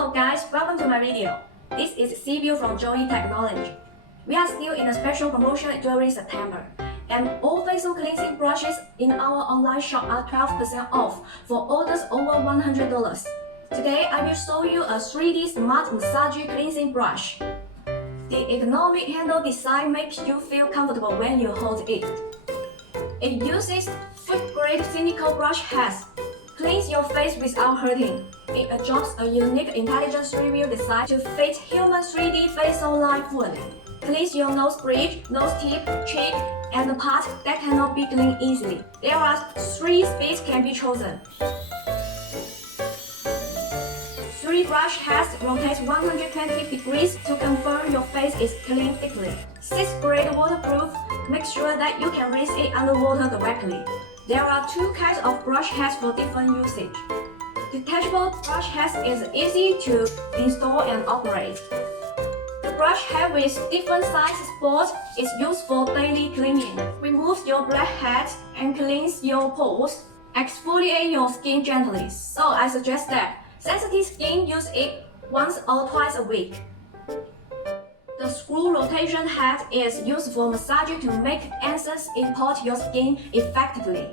Hello guys, welcome to my video. This is Sybil from Zoy Technology. We are still in a special promotion during September, and all facial cleansing brushes in our online shop are 12% off for orders over $100. Today I will show you a 3D smart massage cleansing brush. The ergonomic handle design makes you feel comfortable when you hold it. It uses food-grade silicone brush heads. Cleans your face without hurting. It adopts a unique intelligent 3-wheel design to fit human 3D facial line fully. Cleans your nose bridge, nose tip, cheek, and the parts that cannot be cleaned easily. There are 3 speeds can be chosen. 3 brush heads rotate 120 degrees to confirm your face is clean thickly. 6 grade waterproof. Make sure that you can rinse it underwater directly. There are 2 kinds of brush heads for different usage. Detachable brush heads is easy to install and operate. The brush head with different size spots is used for daily cleaning. Removes your blackheads and cleans your pores. Exfoliate your skin gently. So I suggest that sensitive skin use it once or twice a week. The screw rotation head is used for massaging to make answers import your skin effectively.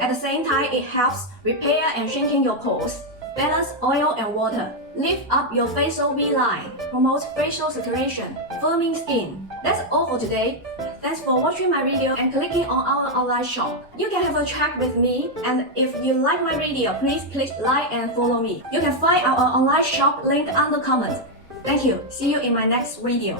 At the same time, it helps repair and shrinking your pores, balance oil and water, lift up your facial V-line, promote facial circulation, firming skin. That's all for today. Thanks for watching my video and clicking on our online shop. You can have a chat with me, and if you like my video, please click like and follow me. You can find our online shop link under comment. Thank you. See you in my next video.